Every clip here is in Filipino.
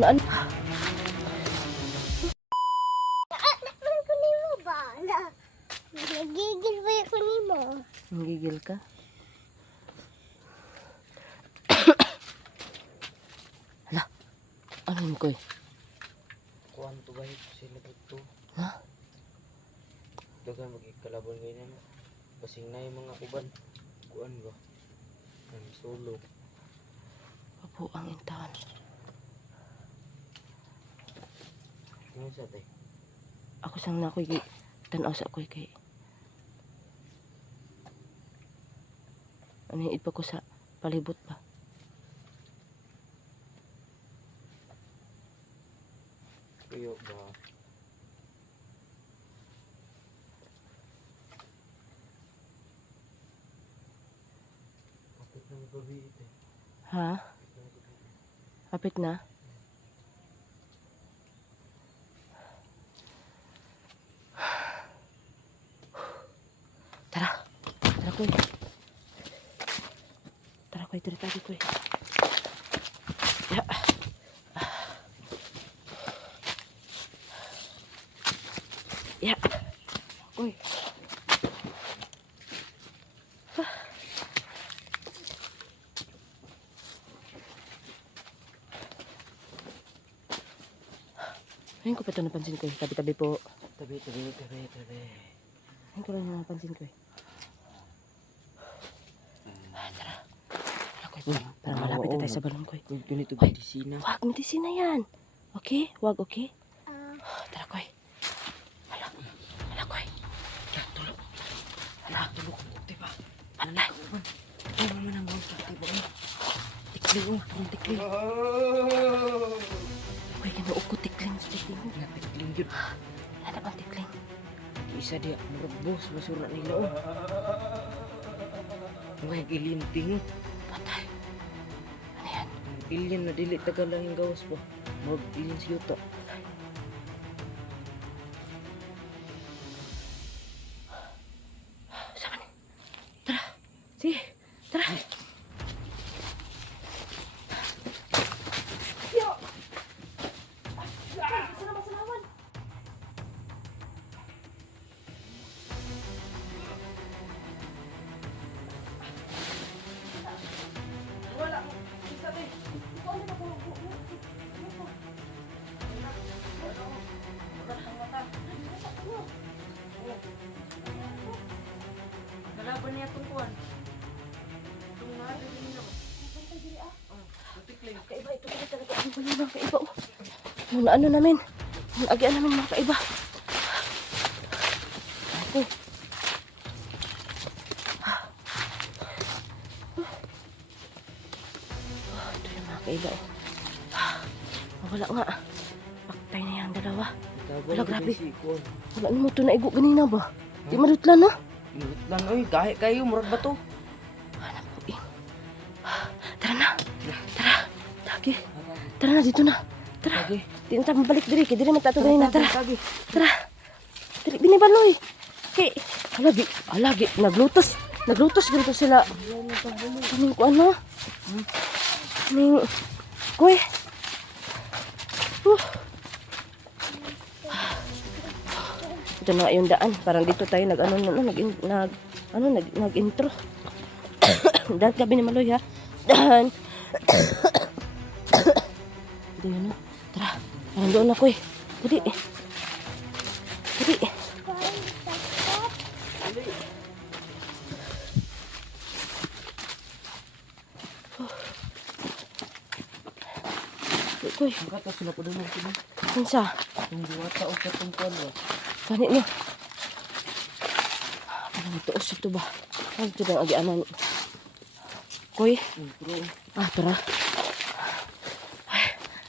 Ano? Nagigil ba ako nimo? Nagigil ka? Hala, ano yun ko eh? Kuan to ba sila dito? Ha? Dagan magikalaban ganyan. Basing na yung mga uban. Kuan ba? Ang solo. Papo ang intahan. Ano sa tay? Ako sang na ako'y tanaw sa ako'y kay ano ipa ko sa palibot pa. Kuyo ba? Kapit ng gabi ito. Ha? Hapit na? Tara. Tara koy. Tara koy, tara koy. Ya. Ya. Koy. Ayun ko pa ito napansin ko eh. Tabi-tabi po. Tabi. Ayun ko lang napansin ko eh. Tara. Para malapit na tayo sa balon ko eh. Ganito medisina. Wag, medisina yan. Okay? Wag, okay? Tara koy. Hala koy. Tulog. Hala, tulog. Diba? Hala. Ay, mama nang bawang sa diba? Tikling, tikling. Koy, kinuog ko tikling. Tikling yun. Ano bang tikling? Isa dia merebos basura nila oh. May gilinting. Patay. Ano yan? Alien na dili tagal lang yung gawas pa. Mag alien si Yuta. Sama ni. Tara. Sige. Tara. Yo. Sana masalawan. Wala. Sabi. Ikaw na ko. Kalaban niya itong kuwan. Itong narinig niya ba? Tikling. Kaiba ito talaga. Ano ba yung mga kaiba? Muna ano namin. Agian namin mga kaiba. Ako. Ito yung mga kaiba. Wala nga. Paktay na yung dalawa. Wala, grabe. Wala mo ito na igo ganina ba? Di marutlan no? Ingat lang oy, kahit kayo murag ba to? Hanap ko eh. Tara na. Tara. Tagi. Tara na dito na. Tara. Lagi. Di na tayo mabalik diri. Kaya diri matato ganina. Tara. Lagi. Tara. Diri binibaloy. Okay. Alagi. Naglutos. Naglutos ganito sila. Kaming ko ano? Kaming. Kuy. Ito na yung daan. Parang dito tayo nag-intro. Dahan ka binimaloy ha. Dahan. Ito yun no. Tara. Parang doon ako eh. Dali. Kuy. Ang kata sila po doon sila. Kinsa? Yung diwata o katong kuwan ba? Kani no. Parang ituos ito ba? Ano ito bang agianan? Kuy. Tara.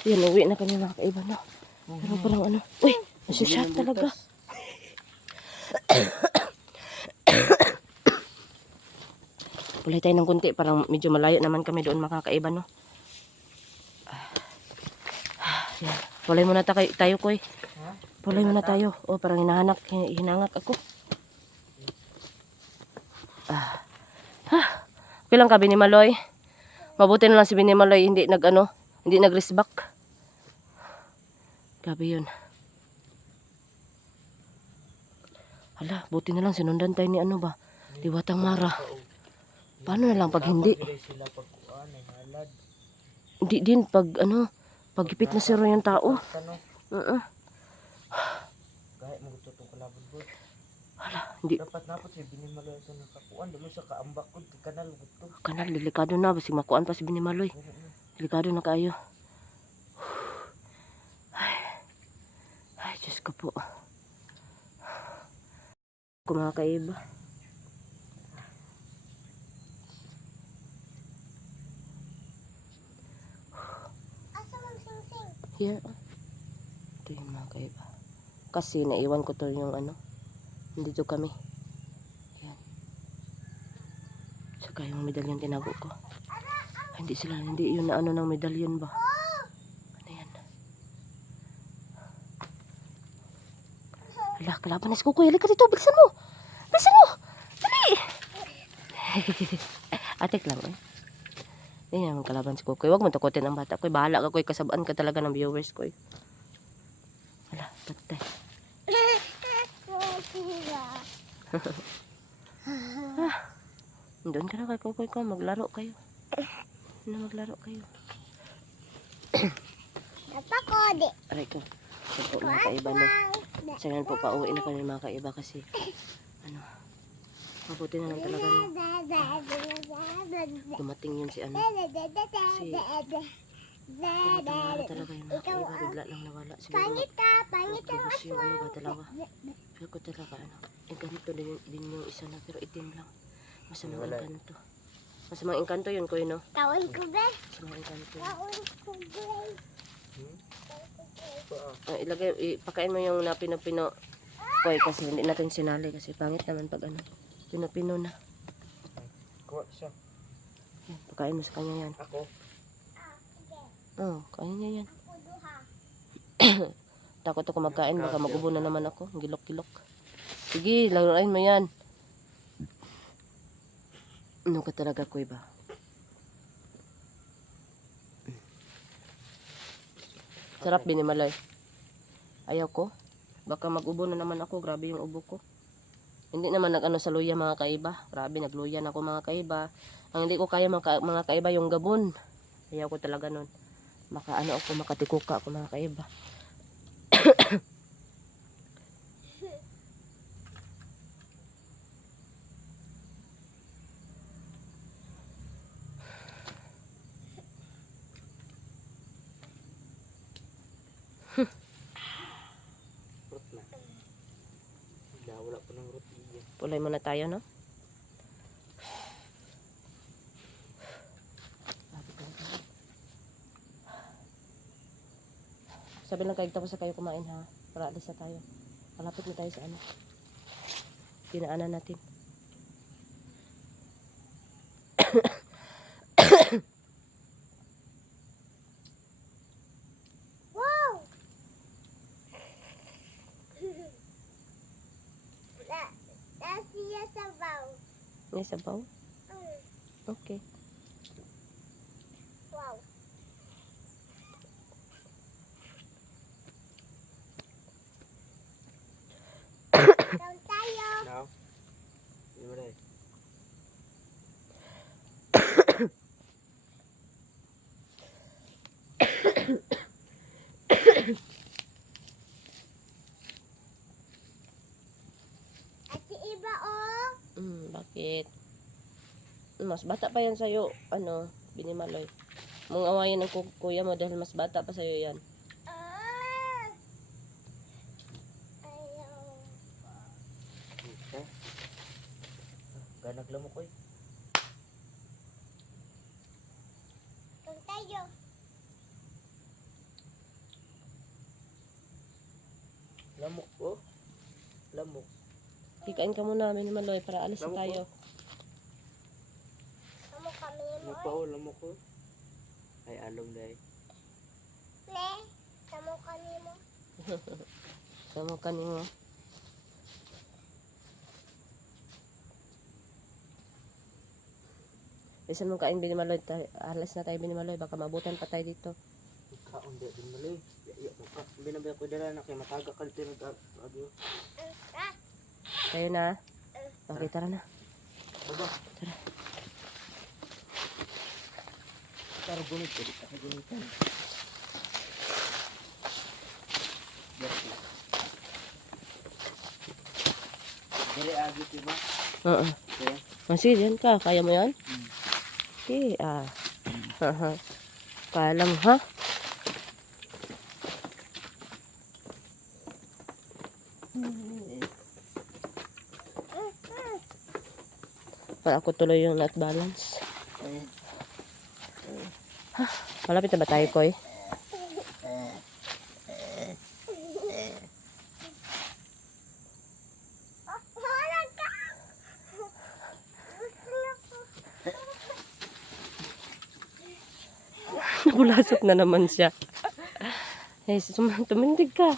Yan, uwi na kami mga kaiba, no? Pero parang ano, uy, nasusyat talaga. Pulay tayo ng kunti, parang medyo malayo naman kami doon mga kaiba, no? Yan. Pulay muna tayo, Koy. Ha? Pulay muna tayo. Oh, parang hinangak ako. Okay lang ka, Binimaloy. Mabuti na lang si Binimaloy, hindi nag-resback. Grabe yun. Hala, buti na lang sinundan tayo ni Diwatang Mara. Paano na lang pag hindi? Sila pagkuhan ay halad. Hindi din pagipit na siro yung tao. Ano? Kahit mo gusto itong kalabon bro. Hala, hindi. Dapat napot si Binimaloy ito nakakuan. Dumi sa kaambak ko. Kanal gusto. Kanal, delikado na. Basig makuan pa si Binimaloy. Delikado na kayo. Ay, Diyos ko po. Kung mga kaiba. Here. Ito yung mga kaiba. Kasi naiwan ko to yung nandito kami. Yan. Saka yung medalyon tinago ko. Ay, hindi yun na ng medalyon ba? Ano yan? Hala, kalaban na si Kukoy. Halika dito, bilisan mo! Bilisan mo! Dali! Atik lang eh. Hindi naman kalaban si Kukoy. Huwag mo takutin ang bata. Koy, bahala ka, Koy. Kasabaan ka talaga ng viewers, Koy. Hala, patay. Doon ka na kay Kukoy ko. Maglaro kayo. Maglaro kayo. Napakode. Aray ko. Sa po mga kaiba no. Sa ngayon po pauwi na kami mga kaiba kasi mabuti na lang talaga no. Dumating yun si Dumating talaga yung mga kaiba. Bigla lang nawala. Siguro Pangit ka nagtubos yung ba talaga. Pero ko talaga ganito din yung isa na pero itim lang. Masamang engkanto. Masamang engkanto yun ko no. Kawan ko ba? Masamang engkanto yun. Kawan ko ba? Ipakain mo yung napino-pino Koy kasi hindi natin sinali kasi pangit naman pag pino-pino na. Kuha siya. Yan, pakain mo sa kanya yan. Ako? Oo, kain niya yan. Ako duha. Takot ako magkain, baka magubo na naman ako. Gilok-gilok. Sige, laruin mo yan. Ano ka talaga, Koy ba? Sarap Binimaloy. Ayaw ko. Baka mag-ubo na naman ako. Grabe yung ubo ko. Hindi naman sa luya mga kaiba. Grabe, nagluya na ako mga kaiba. Ang hindi ko kaya mga kaiba yung gabon. Ayaw ko talaga nun. Makatikuka ako mga kaiba. Rot na. Wala pa ng rot. Pulay muna tayo, no? Sabi lang kayo tapos na kayo kumain ha. Para alis na tayo. Malapit na tayo sa Dinaanan natin. Wow! Nasiya sabaw. May sabaw? Okay. Wow. Down tayo. Now? Hindi mo rin. Ati iba oh. Bakit? Mas bata pa yan sa'yo. Binimaloy. Mong awayan ng kuya mo dahil mas bata pa sa'yo yan. Ayaw. Okay. Ganag lang mo ko eh. Down tayo. Lamok oh. Lamok. Kikain ka muna, Binimaloy, para alis na Lamok tayo. Kamu kami Lamok mo. pa oh. Lamok oh. Ay alom dahil. Ne. Kamu Samo kanimo. Samo kanimo. Bisan mo kain Binimaloy, alas na tayo Binimaloy, baka mabutan pa tayo dito. Kaon di din mali. Ya ka. Binabi ako dala na kay mataga ka dito nag-audio. Kayo na. Okay, tara na. Baba. Tara. Tara gunit ko dito. Gunitan. Dili agi diba? Oo. Okay. Sige, yan ka. Kaya mo yan? Hmm. Okay, Haha. Kaya mo, ha? Para ako tuloy yung not balance. Malapit na ba tayo, Koy? Wala ka. Nabulasok na naman siya. Eh, tumindig ka.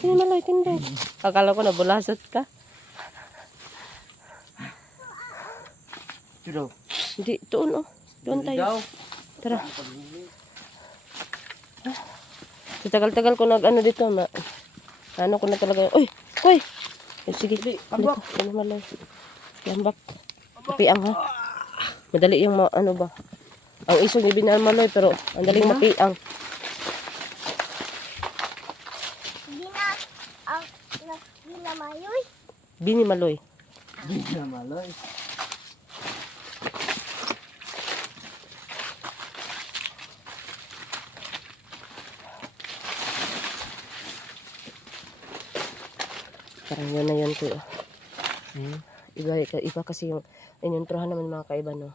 Tinimaloy, tindig. Akala ko nabulasot ka. Tudo. Hindi, doon oh. Doon tayo. Tara. Sa tagal-tagal ko nag-ano dito na. Ano ko na talaga. Uy! Koy! Eh, sige. Ambak. Tinimaloy. Lambak. Mapiang ha. Madali yung ano ba. Ang isog ni Binimaloy pero ang daling mapiang. Ginamayoy. Binimaloy. Hindi na maloy. Parang yun na yun ko. Iba kasi yung inintrohan naman mga kaiba, no?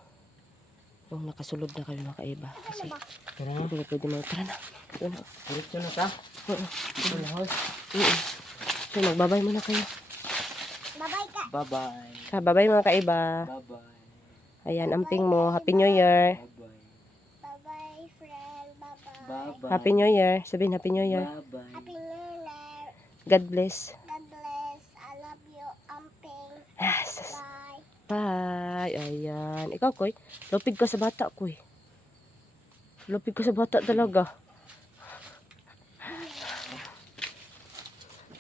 Yung nakasulod na kayo mga kaiba. Kasi Tara. hindi pwede mo. Tara na. Yun na. Diretso na ta. Oo. Ito na hoy. So, magbabay muna kayo. Bye-bye ka. Bye-bye. Babay mga kaiba. Bye-bye. Ayan, amping mo. Happy New Year. Bye-bye. Bye-bye, friend. Bye-bye. Bye-bye. Happy New Year. Sabihin Happy New Year. Bye-bye. Happy New Year. God bless. God bless. I love you, Amping. Yes. Bye. Bye. Ayan. Ikaw, Koy. Lupig ka sa bata, Koy. Lupig ka sa bata talaga.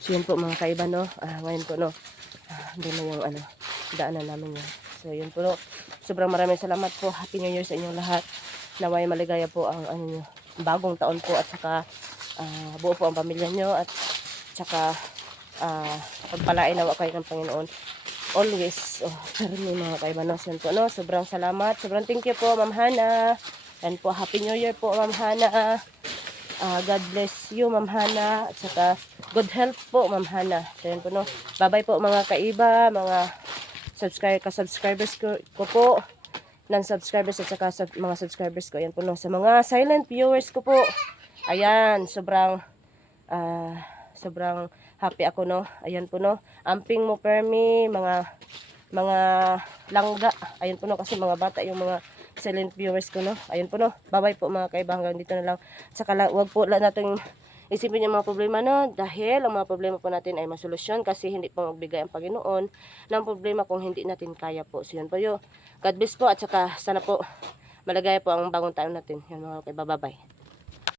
So, yun po mga kaiba, no? Ngayon po, no? Hindi na yung, daanan namin yun. So, yun po, no? Sobrang maraming salamat po. Happy New Year sa inyong lahat. Naway maligaya po ang, nyo, bagong taon po. At saka, buo po ang pamilya nyo. At saka, pagpalain nawa kayo ng Panginoon. Always. Pero may mga kaiba, no? So, yun po, no? Sobrang salamat. Sobrang thank you po, Ma'am Hana. And po, Happy New Year po, Ma'am Hana. God bless you, Ma'am Hana. At saka, good health po, Ma'am Hana. So, yun po, no. Bye-bye po, mga kaiba, mga subscribers ko po. Non-subscribers at saka mga subscribers ko. Ayan po, no. Sa mga silent viewers ko po. Ayan, sobrang happy ako, no. Ayan po, no. Amping mo, Permi, mga langga. Ayan po, no. Kasi mga bata yung mga silent viewers ko, no. Ayun po, no. Bye-bye po mga kaiba. Hanggang dito na lang. Saka wag po lang natin isipin yung mga problema, no. Dahil ang mga problema po natin ay masolusyon kasi hindi po magbigay ang Panginoon ng problema kung hindi natin kaya po. So yun po yun. God bless po at saka sana po malagaya po ang bagong taon natin. Yan mga kaiba. Bye-bye.